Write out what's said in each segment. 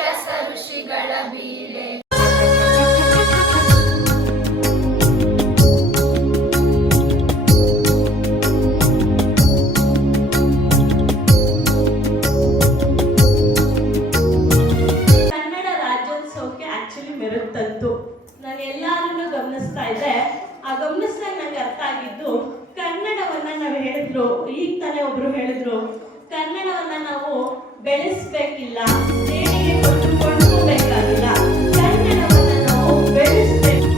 ರಸ ಋಷಿಗಳ ಬೀಳೆ. ಕನ್ನಡ ರಾಜ್ಯೋತ್ಸವಕ್ಕೆ ಆಕ್ಚುಲಿ ಮೆರುತ್ತಂತು. ನಾನು ಎಲ್ಲಾರನ್ನು ಗಮನಿಸ್ತಾ ಇದ್ದೆ. ಆ ಗಮನಿಸಿದಾಗ ನನಗೆ ಅರ್ಥ ಆಗಿದ್ದು, ಕನ್ನಡವನ್ನ ನಾವು ಹೇಳಿದ್ರು, ಈಗ ತಾನೇ ಒಬ್ರು ಹೇಳಿದ್ರು, ಕನ್ನಡವನ್ನ ನಾವು ಬೆಳೆಸ್ಬೇಕಿಲ್ಲ, ದೇಣಿಗೆ ಕೊಟ್ಟು ಕೊಂಡ್ಕೋಬೇಕಾಗಿಲ್ಲ, ಕನ್ನಡವನ್ನ ನಾವು ಬೆಳೆಸ್ಬೇಕು.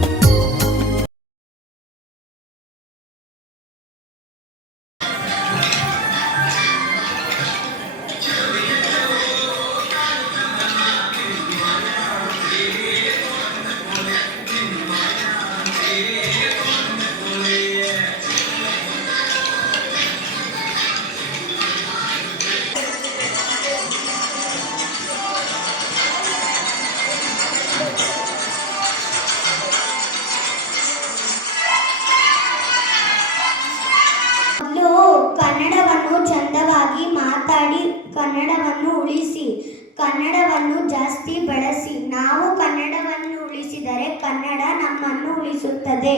ಕನ್ನಡವನ್ನು ಚಂದವಾಗಿ ಮಾತಾಡಿ, ಕನ್ನಡವನ್ನು ಉಳಿಸಿ, ಕನ್ನಡವನ್ನು ಜಾಸ್ತಿ ಬಳಸಿ. ನಾವು ಕನ್ನಡವನ್ನು ಉಳಿಸಿದರೆ ಕನ್ನಡ ನಮ್ಮನ್ನು ಉಳಿಸುತ್ತದೆ.